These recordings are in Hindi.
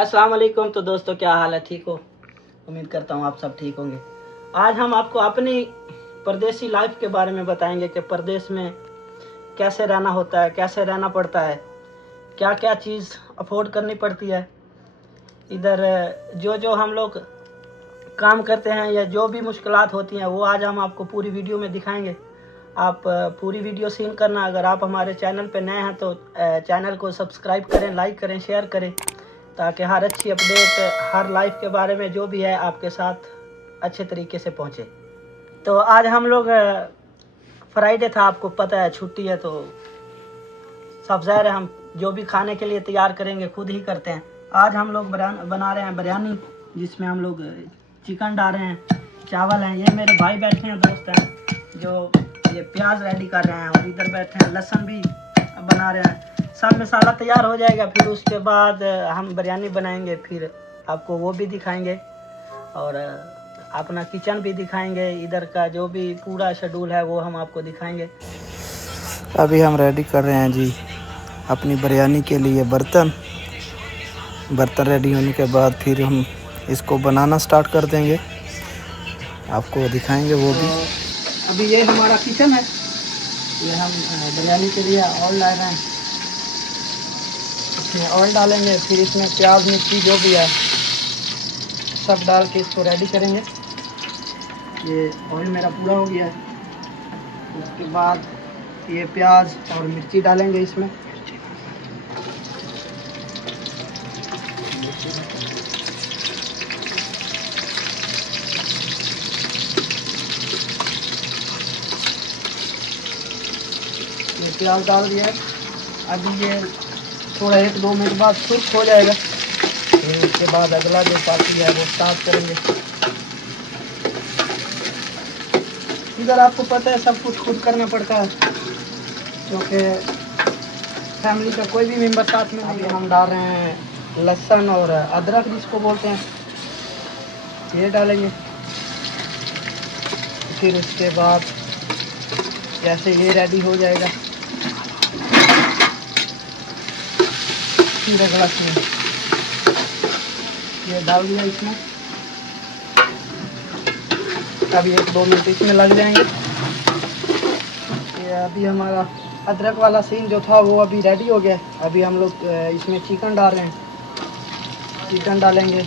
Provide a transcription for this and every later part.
अस्सलाम वालेकुम। तो दोस्तों क्या हाल है, ठीक हो? उम्मीद करता हूँ आप सब ठीक होंगे। आज हम आपको अपनी परदेसी लाइफ के बारे में बताएंगे कि परदेश में कैसे रहना होता है, कैसे रहना पड़ता है, क्या क्या चीज़ अफोर्ड करनी पड़ती है। इधर जो जो हम लोग काम करते हैं या जो भी मुश्किलात होती हैं वो आज हम आपको पूरी वीडियो में दिखाएंगे। आप पूरी वीडियो सीन करना। अगर आप हमारे चैनल पे नए हैं तो चैनल को सब्सक्राइब करें, लाइक करें, शेयर करें, ताकि हर अच्छी अपडेट, हर लाइफ के बारे में जो भी है आपके साथ अच्छे तरीके से पहुंचे। तो आज हम लोग फ्राइडे था, आपको पता है छुट्टी है, तो सब ज़ाहिर है हम जो भी खाने के लिए तैयार करेंगे खुद ही करते हैं। आज हम लोग बना रहे हैं बिरयानी, जिसमें हम लोग चिकन डाल रहे हैं, चावल हैं। ये मेरे भाई बैठे हैं, दोस्त हैं, जो ये प्याज रेडी कर रहे हैं, और इधर बैठे हैं लहसुन भी बना रहे हैं। सब मसाला तैयार हो जाएगा, फिर उसके बाद हम बिरयानी बनाएंगे, फिर आपको वो भी दिखाएंगे और अपना किचन भी दिखाएंगे। इधर का जो भी पूरा शेड्यूल है वो हम आपको दिखाएंगे। अभी हम रेडी कर रहे हैं जी अपनी बिरयानी के लिए बर्तन रेडी होने के बाद फिर हम इसको बनाना स्टार्ट कर देंगे, आपको दिखाएंगे वो भी। अभी ये हमारा किचन है, ये हम बिरयानी के लिए ऑयल डाल रहे हैं। इसमें ऑयल डालेंगे, फिर इसमें प्याज मिर्ची जो भी है सब डाल के इसको रेडी करेंगे। ये ऑयल मेरा पूरा हो गया है। उसके बाद ये प्याज और मिर्ची डालेंगे इसमें। ये प्याज डाल दिया है। अभी ये थोड़ा 1-2 मिनट बाद सूख हो जाएगा, फिर उसके बाद अगला जो पार्टी है वो स्टार्ट करेंगे। इधर आपको पता है सब कुछ खुद करना पड़ता है, क्योंकि फैमिली का कोई भी मेंबर साथ में नहीं है। हम डाल रहे हैं लहसुन और अदरक जिसको बोलते हैं, ये डालेंगे। फिर उसके बाद जैसे ये रेडी हो जाएगा फिर अगला सीन ये डाल दिया इसमें। अभी 1-2 मिनट इसमें लग जाएंगे। ये अभी हमारा अदरक वाला सीन जो था वो अभी रेडी हो गया। अभी हम लोग इसमें चिकन डाल रहे हैं, चिकन डालेंगे।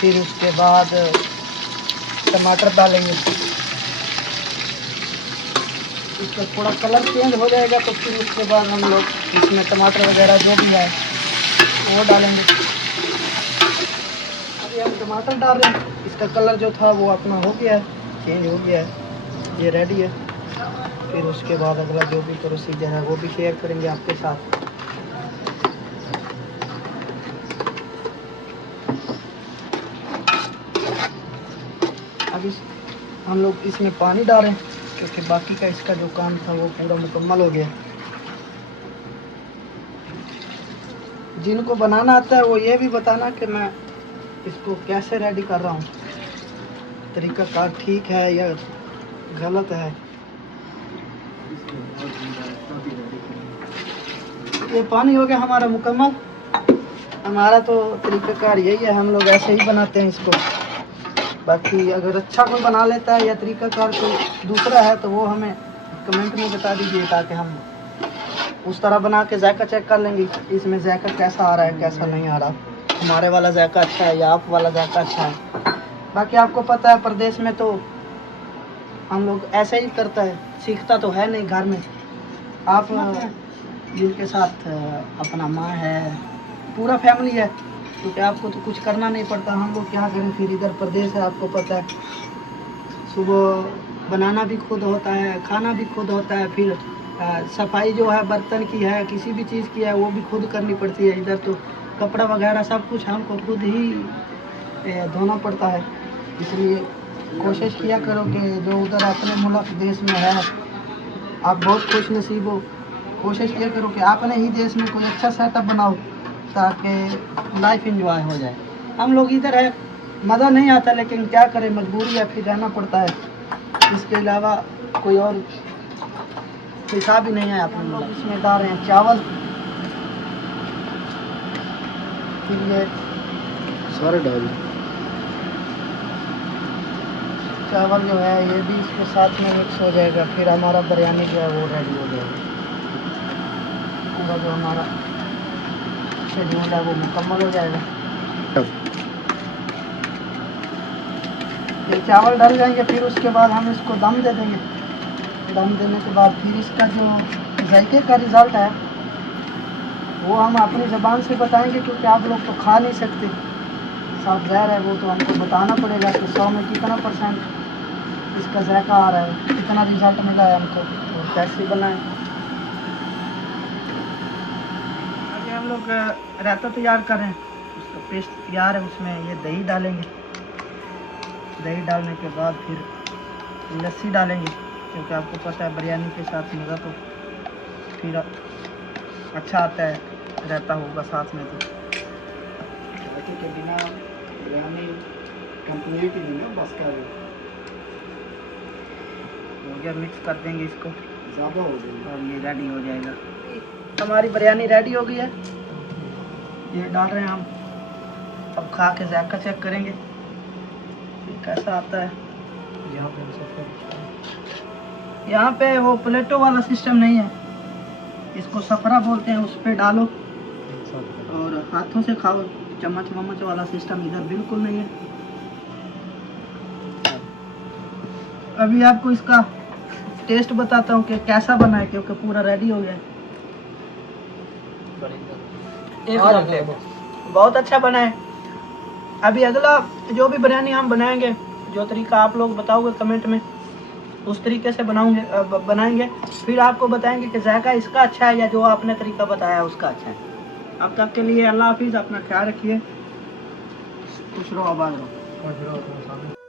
फिर उसके बाद टमाटर डालेंगे। इसका थोड़ा कलर चेंज हो जाएगा तो फिर उसके बाद हम लोग इसमें टमाटर वगैरह जो भी है वो डालेंगे। अभी हम टमाटर डाल रहे हैं। इसका कलर जो था वो अपना हो गया है, चेंज हो गया है, ये रेडी है। फिर उसके बाद अगला जो भी प्रोसीजर है वो भी शेयर करेंगे आपके साथ। अभी हम लोग इसमें पानी डाल रहे हैं, क्योंकि बाकी का इसका जो काम था वो पूरा मुकम्मल हो गया। जिनको बनाना आता है वो ये भी बताना कि मैं इसको कैसे रेडी कर रहा हूँ, तरीक़ाकार ठीक है या गलत है। ये पानी हो गया हमारा मुकम्मल। हमारा तो तरीक़ाकार यही है, हम लोग ऐसे ही बनाते हैं इसको। बाकी अगर अच्छा कोई बना लेता है या तरीक़ाकार कोई दूसरा है तो वो हमें कमेंट में बता दीजिए, ताकि हम उस तरह बना के जायका चेक कर लेंगे इसमें जायका कैसा आ रहा है कैसा नहीं आ रहा, हमारे वाला जायका अच्छा है या आप वाला जायका अच्छा है। बाकी आपको पता है परदेश में तो हम लोग ऐसे ही करता है, सीखता तो है नहीं घर में। आप जिनके साथ अपना माँ है, पूरा फैमिली है, क्योंकि आपको तो कुछ करना नहीं पड़ता। हम लोग क्या करें फिर, इधर प्रदेश है आपको पता है, सुबह बनाना भी खुद होता है, खाना भी खुद होता है, फिर सफाई जो है बर्तन की है, किसी भी चीज़ की है वो भी खुद करनी पड़ती है। इधर तो कपड़ा वगैरह सब कुछ हमको खुद ही धोना पड़ता है। इसलिए कोशिश किया करो कि जो उधर अपने मुल्क देश में है आप बहुत खुश नसीब हो, कोशिश किया करो कि अपने ही देश में कोई अच्छा सेटअप बनाओ ताकि लाइफ एंजॉय हो जाए। हम लोग इधर है, मज़ा नहीं आता, लेकिन क्या करें, मजबूरी है, फिर रहना पड़ता है। इसके अलावा कोई और हिसाब ही नहीं है। अपने इसमें डाल रहे हैं चावल, फिर ये सारे डाल चावल जो है ये भी इसके साथ में मिक्स हो जाएगा। फिर हमारा बिरयानी जो है वो रेडी हो जाएगा। पूरा जो हमारा शेड्यूल है वो मुकम्मल हो जाएगा। ये चावल डल जाएंगे, फिर उसके बाद हम इसको दम दे देंगे। दम देने के बाद फिर इसका जो जायके का रिज़ल्ट है वो हम अपनी ज़बान से बताएंगे, क्योंकि आप लोग तो खा नहीं सकते। साफ ज़हर है वो, तो हमको बताना पड़ेगा कि 100 में कितना % इसका जायका आ रहा है, कितना रिज़ल्ट मिला है हमको और कैसे बनाए। आगे हम लोग रायता तैयार कर रहे हैं, उसका पेस्ट तैयार है। उसमें ये दही डालेंगे। दही डालने के बाद फिर लस्सी डालेंगे, क्योंकि आपको पता है बिरयानी के साथ मज़ा तो फिर अच्छा आता है, रहता होगा साथ में। तो जायके के बिना बिरयानी कंप्लीट ही नहीं है, बस का हो गया। मिक्स कर देंगे इसको ज़्यादा हो जाएगा और ये रेडी हो जाएगा। हमारी बिरयानी रेडी हो गई है, ये डाल रहे हैं हम। अब खा के जायका चेक करेंगे कैसा आता है। यहाँ पे वो प्लेटो वाला सिस्टम नहीं है, इसको सफरा बोलते हैं। उस पे डालो और हाथों से खाओ। चम्मच वम्मच वाला सिस्टम इधर बिल्कुल नहीं है। अभी आपको इसका टेस्ट बताता हूँ कि कैसा बना है, क्योंकि पूरा रेडी हो गया है। बहुत अच्छा बना है। अभी अगला जो भी बिरयानी हम बनाएंगे, जो तरीका आप लोग बताओगे कमेंट में, उस तरीके से बनाएंगे। फिर आपको बताएंगे कि जायका इसका अच्छा है या जो आपने तरीका बताया उसका अच्छा है। अब तक के लिए अल्लाह हाफिज़, अपना ख्याल रखिए, खुश रहो, आबाद रहो।